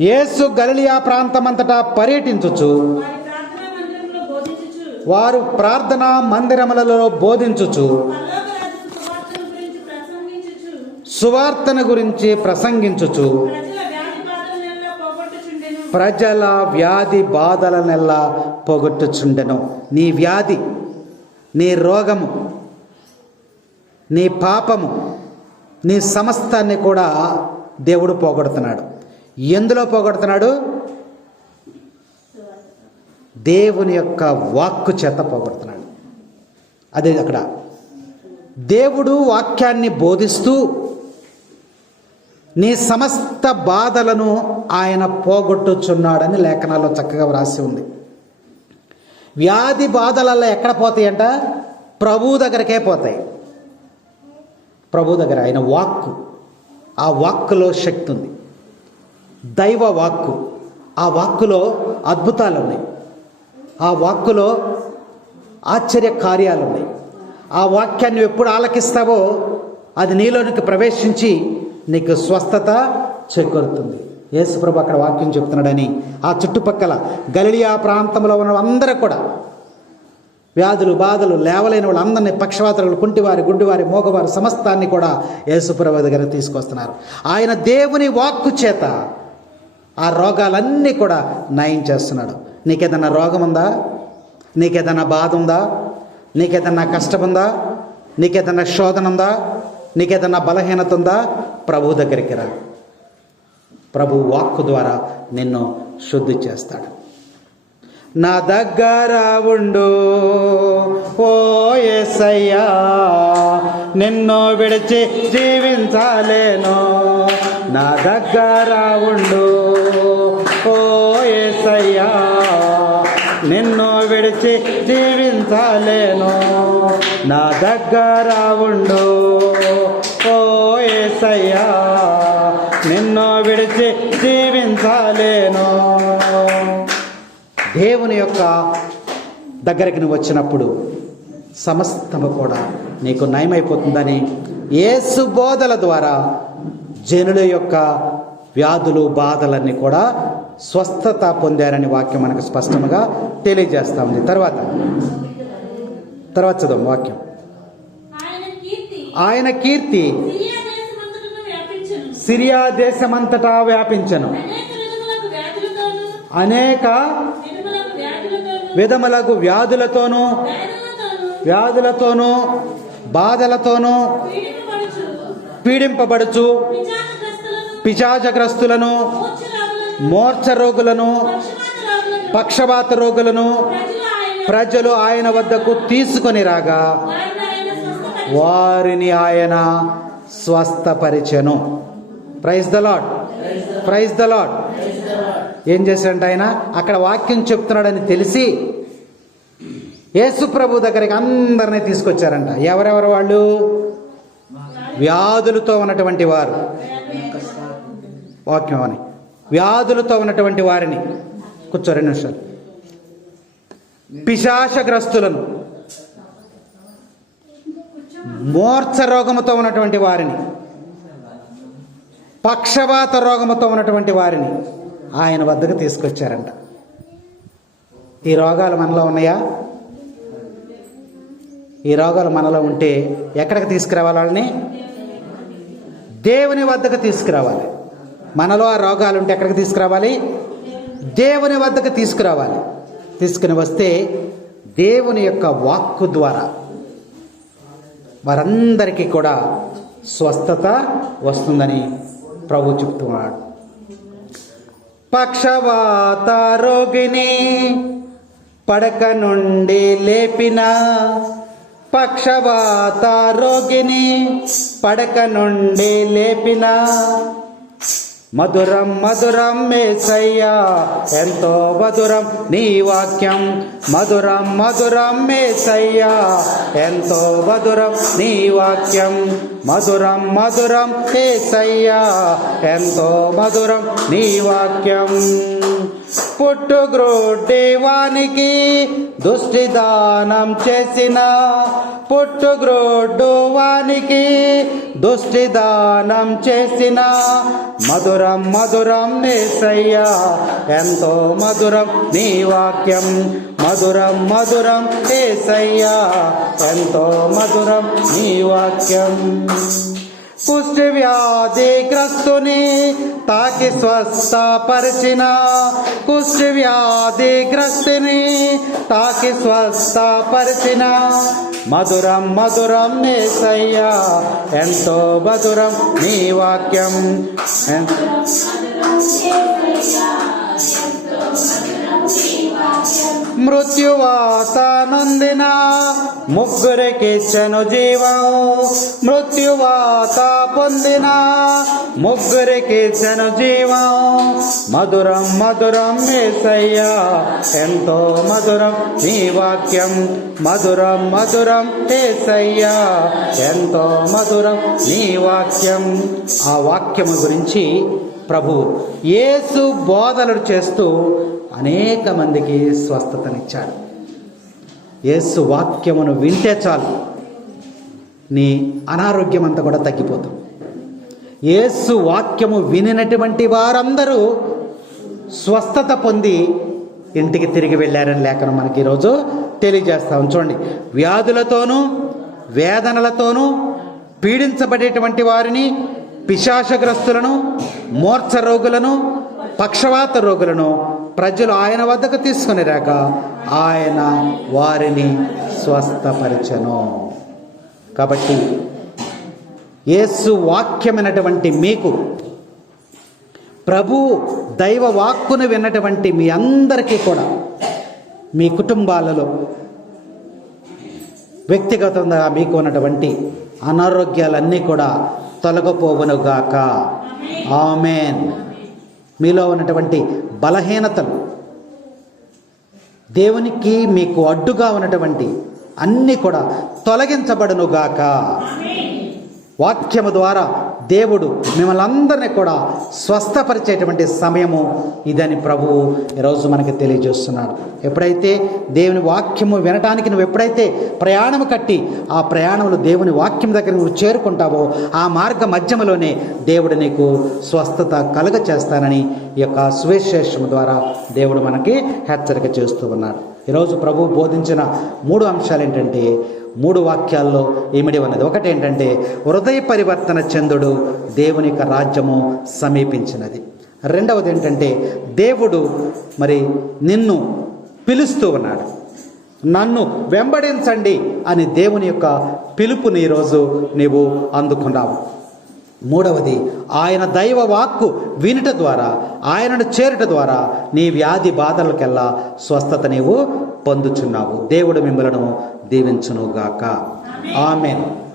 యేసు గలిలియా ప్రాంతమంతటా పర్యటించుచు వారు ప్రార్థనా మందిరములలో బోధించుచు సువార్తను గురించి ప్రసంగించుచు ప్రజల వ్యాధి బాధలనెల్లా పోగొట్టుచుండెను. పోగొట్టుచుండెను నీ వ్యాధి నీ రోగము నీ పాపము నీ సమస్తాన్ని కూడా దేవుడు పోగొడుతున్నాడు. ఎందులో పోగొడుతున్నాడు? దేవుని యొక్క వాక్కు చేత పోగొడుతున్నాడు. అదే అక్కడ. దేవుడు వాక్యాన్ని బోధిస్తూ నీ సమస్త బాధలను ఆయన పోగొట్టుచున్నాడని లేఖనాల్లో చక్కగా వ్రాసి ఉంది. వ్యాధి బాధలలో ఎక్కడ పోతాయంట? ప్రభు దగ్గరకే పోతాయి. ప్రభు దగ్గర ఆయన వాక్కు. ఆ వాక్కులో శక్తి ఉంది. దైవ వాక్కు. ఆ వాక్కులో అద్భుతాలు ఉన్నాయి ఆ వాక్కులో ఆశ్చర్య కార్యాలు ఉన్నాయి ఆ వాక్యాన్ని ఎప్పుడు ఆలకిస్తావో అది నీలోనికి ప్రవేశించి నీకు స్వస్థత చేకూరుతుంది. యేసుప్రభు అక్కడ వాక్యం చెప్తున్నాడని ఆ చుట్టుపక్కల గలిలియా ప్రాంతంలో ఉన్న అందరూ కూడా వ్యాధులు బాధలు లేవలేని వాళ్ళందరినీ పక్షవాతలు కుంటివారి గుడ్డివారి మోగవారి సమస్తాన్ని కూడా యేసుప్రభు దగ్గర తీసుకొస్తున్నారు. ఆయన దేవుని వాక్కు చేత ఆ రోగాలన్నీ కూడా నయం చేస్తున్నాడు. నీకేదన్నా రోగం ఉందా నీకేదన్నా బాధ ఉందా నీకేదన్నా కష్టం ఉందా నీకేదన్నా శోధన ఉందా నీకేదన్నా బలహీనత ఉందా ప్రభు దగ్గరికి రా. ప్రభు వాక్కు ద్వారా నిన్ను శుద్ధి చేస్తాడు. నా దగ్గర ఉండు. ఓ ఎస్సయ్యా నిన్ను విడిచి జీవించాలేను. నా దగ్గర ఉండు. ఓ ఎస్సయ్యా నిన్ను విడిచి జీవించాలేను. నా దగ్గర ఉండు. ఓ ఎస్సయ్యా నిన్ను విడిచి జీవించాలేను. దేవుని యొక్క దగ్గరికి నువ్వు వచ్చినప్పుడు సమస్తము కూడా నీకు నయమైపోతుందని యేసు బోధల ద్వారా జనుల యొక్క వ్యాధులు బాధలన్నీ కూడా స్వస్థత పొందారని వాక్యం మనకు స్పష్టంగా తెలియజేస్తా ఉంది. తర్వాత తర్వాత చదువు వాక్యం. ఆయన కీర్తి సిరియా దేశమంతటా వ్యాపించను. అనేక విధములకు వ్యాధులతోనూ వ్యాధులతోనూ బాధలతోనూ పీడింపబడుచు పీడింపబడుచు పిచాచగ్రస్తులను మోర్చ రోగులను పక్షపాత రోగులను ప్రజలు ఆయన వద్దకు తీసుకొని రాగా వారిని ఆయన స్వస్థపరిచెను. స్వస్థపరిచెను praise the Lord praise the Lord ఏం చేశాడంటే ఆయన? అక్కడ వాక్యం చెప్తున్నాడని తెలిసి యేసు ప్రభు దగ్గరికి అందరినీ తీసుకొచ్చారంట. ఎవరెవరు వాళ్ళు? వ్యాధులతో ఉన్నటువంటి వారు. వాక్యం అని వ్యాధులతో ఉన్నటువంటి వారిని. కూర్చో రెండు నిమిషాలు. పిశాచగ్రస్తులను. మూర్ఛ రోగముతో ఉన్నటువంటి వారిని. పక్షవాత రోగముతో ఉన్నటువంటి వారిని. ఆయన వద్దకు తీసుకొచ్చారంట. ఈ రోగాలు మనలో ఉన్నాయా? ఈ రోగాలు మనలో ఉంటే ఎక్కడికి తీసుకురావాలి వాళ్ళని? దేవుని వద్దకు తీసుకురావాలి. మనలో ఆ రోగాలు ఉంటే ఎక్కడికి తీసుకురావాలి? దేవుని వద్దకు తీసుకురావాలి. తీసుకుని వస్తే దేవుని యొక్క వాక్కు ద్వారా వారందరికీ కూడా స్వస్థత వస్తుందని ప్రభు చెప్తున్నాడు. పక్షవాత రోగిని పడక నుండి లేపిన పక్షవాత రోగిని పడక నుండి లేపిన మధురం మధురం మేసయ్యా ఎంతో మధురం నీ వాక్యం. మధురం మధురం మేసయ్యా ఎంతో మధురం నీ వాక్యం. మధురం మధురం ఏసయ్యా ఎంతో మధురం నీ వాక్యం. పుట్టుగ్రోడ్డి వానికి దుష్టి దానం చేసిన పుట్టుగ్రోడ్డు వానికి దుష్టి దానం చేసిన మధురం మధురం నేసయ్యా ఎంతో మధురం నీ వాక్యం. మధురం మధురం ఏసయ్యా ఎంతో మధురం నీ వాక్యం. కుష్టి వ్యాధిగ్రస్తుని తాకి స్వస్థపరిచిన కుష్టి వ్యాధిగ్రస్తుని తాకి స్వస్థపరిచిన. మధురం మధురం నేసయ్యా ఎంతో మధురం నీ వాక్యం. మృత్యువాతానందిన మృత్యువాత ముగ్గురికి చెను జీవం మృత్యువాత పొందిన ముగ్గురికి చెను జీవం మధురం మధురం ఏసయ్యా ఎంతో మధురం నీ వాక్యం మధురం మధురం ఏసయ్యా ఎంతో మధురం నీ వాక్యం ఆ వాక్యము గురించి ప్రభు యేసు బోధనలు చేస్తూ అనేక మందికి స్వస్థతనిచ్చాడు. యేసు వాక్యమును వింటే చాలు. నీ అనారోగ్యం అంతా కూడా తగ్గిపోతుంది యేసు వాక్యము వినినటువంటి వారందరూ స్వస్థత పొంది ఇంటికి తిరిగి వెళ్ళారని లేఖను మనకి ఈరోజు తెలియజేస్తాం చూడండి వ్యాధులతోనూ వేదనలతోనూ పీడించబడేటువంటి వారిని పిశాచగ్రస్తులను మూర్ఛ రోగులను పక్షవాత రోగులను ప్రజలు ఆయన వద్దకు తీసుకుని రాక ఆయన వారిని స్వస్థపరచను. కాబట్టి యేసు వాక్యమైనటువంటి మీకు ప్రభు దైవ వాక్కును విన్నటువంటి మీ అందరికీ కూడా మీ కుటుంబాలలో వ్యక్తిగతంగా మీకు ఉన్నటువంటి అనారోగ్యాలన్నీ కూడా తొలగపోవునుగాక. ఆమెన్. మీలో ఉన్నటువంటి బలహీనతలు. దేవునికి మీకు అడ్డుగా ఉన్నటువంటి అన్నీ కూడా తొలగించబడునుగాక. వాక్యము ద్వారా దేవుడు మిమ్మల్ని అందరినీ కూడా స్వస్థపరిచేటువంటి సమయము ఇదని ప్రభువు ఈరోజు మనకి తెలియజేస్తున్నాడు. ఎప్పుడైతే దేవుని వాక్యము వినటానికి నువ్వు ఎప్పుడైతే ప్రయాణము కట్టి ఆ ప్రయాణంలో దేవుని వాక్యం దగ్గర నువ్వు చేరుకుంటావో ఆ మార్గ మధ్యమలోనే దేవుడు నీకు స్వస్థత కలుగ చేస్తానని ఈ యొక్క సువిశేషము ద్వారా దేవుడు మనకి హెచ్చరిక చేస్తూ ఉన్నాడు. ఈరోజు ప్రభు బోధించిన మూడు అంశాలు ఏంటంటే మూడు వాక్యాల్లో ఇమిడి ఉన్నది ఒకటి ఏంటంటే హృదయ పరివర్తన చందుడు దేవుని యొక్క రాజ్యము సమీపించినది. రెండవది ఏంటంటే దేవుడు మరి నిన్ను పిలుస్తూ ఉన్నాడు. నన్ను వెంబడించండి అని దేవుని యొక్క పిలుపుని ఈరోజు నీవు అందుకున్నావు. మూడవది ఆయన దైవ వాక్కు వినుట ద్వారా ఆయనను చేరుట ద్వారా నీ వ్యాధి బాధలకెల్లా స్వస్థత నీవు పొందుచున్నావు. దేవుడు మిమ్మలను దీవించునుగాక. ఆమెన్.